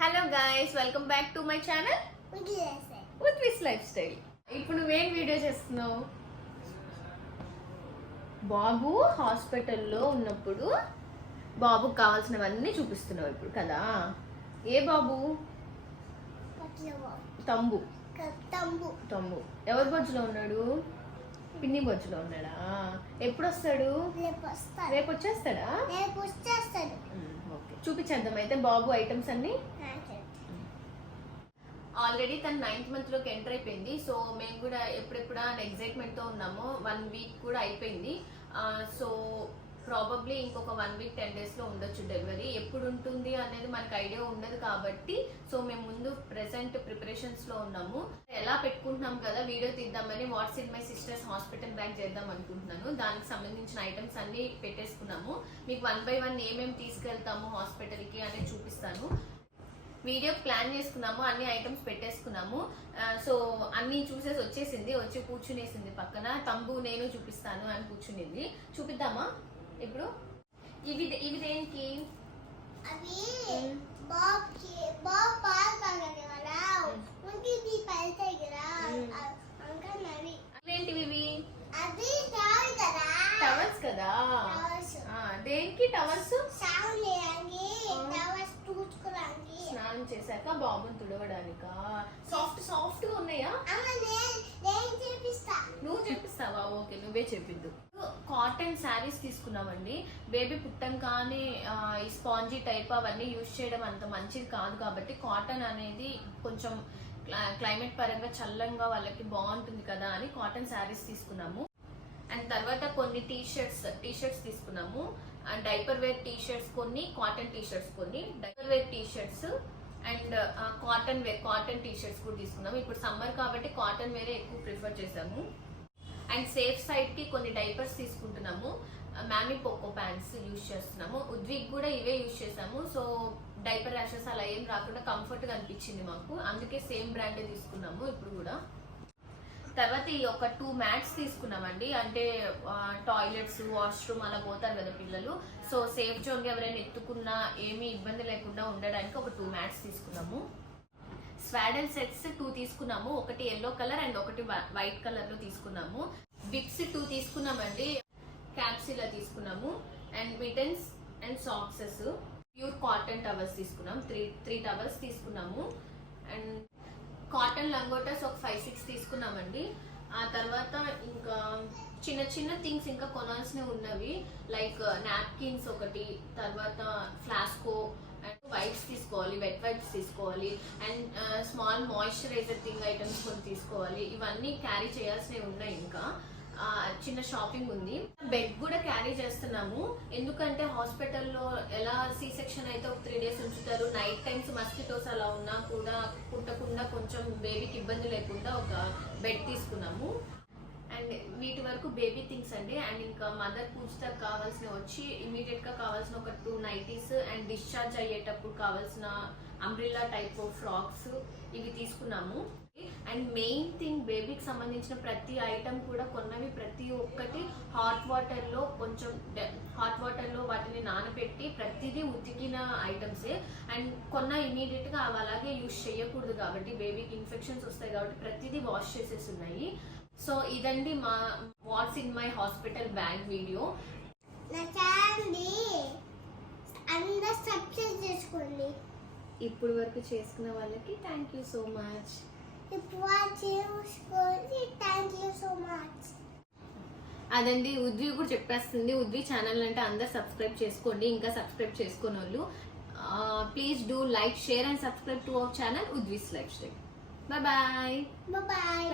Hello guys, welcome back to my channel Udvis lifestyle. ఇప్పుడు నువ్వేం video చేస్తున్నావు? బాబు హాస్పిటల్లో ఉన్నప్పుడు బాబుకు కావాల్సినవన్నీ చూపిస్తున్నావు ఇప్పుడు కదా. ఏ బాబు? తంబు. తంబు ఎవరి బొజ్జులో ఉన్నాడు? పిన్ని బొజ్జులో ఉన్నాడా? ఎప్పుడు వస్తాడు? రేపు వచ్చేస్తాడా? ఓకే, చూపించేద్దాం అయితే బాబు ఐటమ్స్ అన్ని. ఆల్రెడీ తను 9th month లోకి ఎంటర్ అయిపోయింది. సో మేము కూడా ఎప్పుడెప్పుడా ఎగ్జైట్మెంట్ తో ఉన్నాము. 1 week కూడా అయిపోయింది. సో ప్రాబబ్లీ ఇంకొక 1 week 10 days లో ఉండొచ్చు డెలివరీ. ఎప్పుడు ఉంటుంది అనేది మనకు ఐడియా ఉండదు కాబట్టి సో మేము ముందు ప్రెసెంట్ ప్రిపరేషన్స్ లో ఉన్నాము. ఎలా పెట్టుకుంటున్నాం కదా వీడియో తీద్దామని what's in my sisters hospital bag చేద్దాం అనుకుంటున్నాను. దానికి సంబంధించిన ఐటమ్స్ అన్ని పెట్టేసుకున్నాము. మీకు 1 by 1 ఏమేమి తీసుకెళ్తాము హాస్పిటల్ కి అనేది చూపిస్తాను. వీడియో ప్లాన్ చేసుకున్నాము, అన్ని ఐటమ్స్ పెట్టేసుకున్నాము. సో అన్ని చూసేసి వచ్చి కూర్చునేసింది పక్కన. తంబు నేను చూపిస్తాను అని కూర్చునింది. చూపిద్దామా ఇప్పుడు? ఇవి దేనికి? అవి బాబుకి పాలు తాగాలి కదా, ఉంటిది పైతాయి కదా అంకనవి. ఏంటివి ఇవి? అది టవల్ కదా. టవల్స్ కదా. దేనికి టవల్స్? స్నానం చేశాక బాబుని తుడవడానికా? సాఫ్ట్ గా ఉన్నాయా? నువ్వు చెప్పిస్తావా? ఓకే, నువ్వే చెప్పిద్దు. కాటన్ శారీస్ తీసుకున్నామండి. బేబీ పుట్టంగానే ఈ స్పాంజీ టైప్ అవన్నీ యూజ్ చేయడం అంత మంచిది కాదు కాబట్టి కాటన్ అనేది కొంచెం క్లైమేట్ పరంగా చల్లంగా వాళ్ళకి బాగుంటుంది కదా అని కాటన్ శారీస్ తీసుకున్నాము. అండ్ తర్వాత కొన్ని టీ షర్ట్స్ తీసుకున్నాము. And diaper wear T shirts కొన్ని, కాటన్ టీ షర్ట్స్ కొన్ని, diaper wear T shirts and cotton T shirts కూడా తీసుకున్నాము. ఇప్పుడు సమ్మర్ కాబట్టి కాటన్ వేరే ఎక్కువ ప్రిఫర్ చేసాము. అండ్ సేఫ్ సైడ్ కి కొన్ని డైపర్స్ తీసుకుంటున్నాము. మ్యామీ పోకో ప్యాంట్స్ యూజ్ చేస్తున్నాము. ఉద్విక్ కూడా ఇవే యూజ్ చేసాము. సో డైపర్ ర్యాషెస్ అలా ఏం రాకుండా కంఫర్ట్ గా అనిపించింది మాకు. అందుకే సేమ్ బ్రాండే తీసుకున్నాము ఇప్పుడు కూడా. తర్వాత ఈ ఒక 2 mats తీసుకున్నామండి. అంటే టాయిలెట్స్, వాష్రూమ్ అలా పోతారు కదా పిల్లలు. సో సేఫ్ జోన్ గా ఎవరైనా ఎత్తుకున్నా ఏమీ ఇబ్బంది లేకుండా ఉండడానికి ఒక 2 mats తీసుకున్నాము. స్వాడల్ సెట్స్ 2 తీసుకున్నాము. ఒకటి ఎల్లో కలర్ అండ్ ఒకటి వైట్ కలర్ లో తీసుకున్నాము. బిప్స్ 2 తీసుకున్నామండి. క్యాప్స్ ఇలా తీసుకున్నాము. And mittens and socks, pure cotton towels తీసుకున్నాం. 3 టవల్స్ తీసుకున్నాము. అండ్ కాటన్ లంగోటాస్ ఒక 5-6 తీసుకున్నామండి. ఆ తర్వాత ఇంకా చిన్న థింగ్స్ ఇంకా కొనాల్సినవి ఉన్నవి. లైక్ నాప్కిన్స్ ఒకటి, తర్వాత ఫ్లాస్కో అండ్ వైప్స్ తీసుకోవాలి, వెట్ వైప్స్ తీసుకోవాలి. And small moisturiser thing items కొన్ని తీసుకోవాలి. ఇవన్నీ క్యారీ చేయాల్సినవి ఉన్నాయి. ఇంకా చిన్న షాపింగ్ ఉంది. బెడ్ కూడా క్యారీ చేస్తున్నాము. ఎందుకంటే హాస్పిటల్లో ఎలా సి సెక్షన్ అయితే ఒక 3 days ఉంచుతారు. నైట్ టైమ్స్ మస్కిటోస్ అలా ఉన్నా కూడా కుట్టకుండా కొంచెం బేబీకి ఇబ్బంది లేకుండా ఒక బెడ్ తీసుకున్నాము. అండ్ వీటి వరకు బేబీ థింగ్స్ అండి. అండ్ ఇంకా మదర్ పూజ్కి కావాల్సిన వచ్చి ఇమీడియట్ గా కావాల్సిన ఒక 2 నైటీస్ అండ్ డిశ్చార్జ్ అయ్యేటప్పుడు కావాల్సిన అంబ్రిల్లా టైప్ ఆఫ్ ఫ్రాక్స్ ఇవి తీసుకున్నాము. అండ్ మెయిన్ థింగ్ బేబీకి సంబంధించిన ప్రతి ఐటమ్ కూడా కొన్నవి ప్రతి ఒక్కటి హాట్ వాటర్ లో వాటిని నానబెట్టి ప్రతిదీ ఉతికిన ఐటమ్సే. అండ్ కొన్న ఇమీడియట్ గా అవి అలాగే యూజ్ చేయకూడదు కాబట్టి బేబీకి ఇన్ఫెక్షన్స్ వస్తాయి కాబట్టి ప్రతిదీ వాష్ చేసేసి ఉన్నాయి. సో ఇదండి మా what's in my hospital bag video. ఇప్పుడు వరకు చేసుకున్న వాళ్ళకి థ్యాంక్ యూ సో మచ్. అదండి ఉద్వి కూడా చెప్పేస్తుంది. ఉద్వి ఛానల్ అంటే అందరు సబ్స్క్రైబ్ చేసుకోండి. ఇంకా సబ్స్క్రైబ్ చేసుకోని వాళ్ళు please do like, share and subscribe to our channel Udvis lifestyle. Bye bye.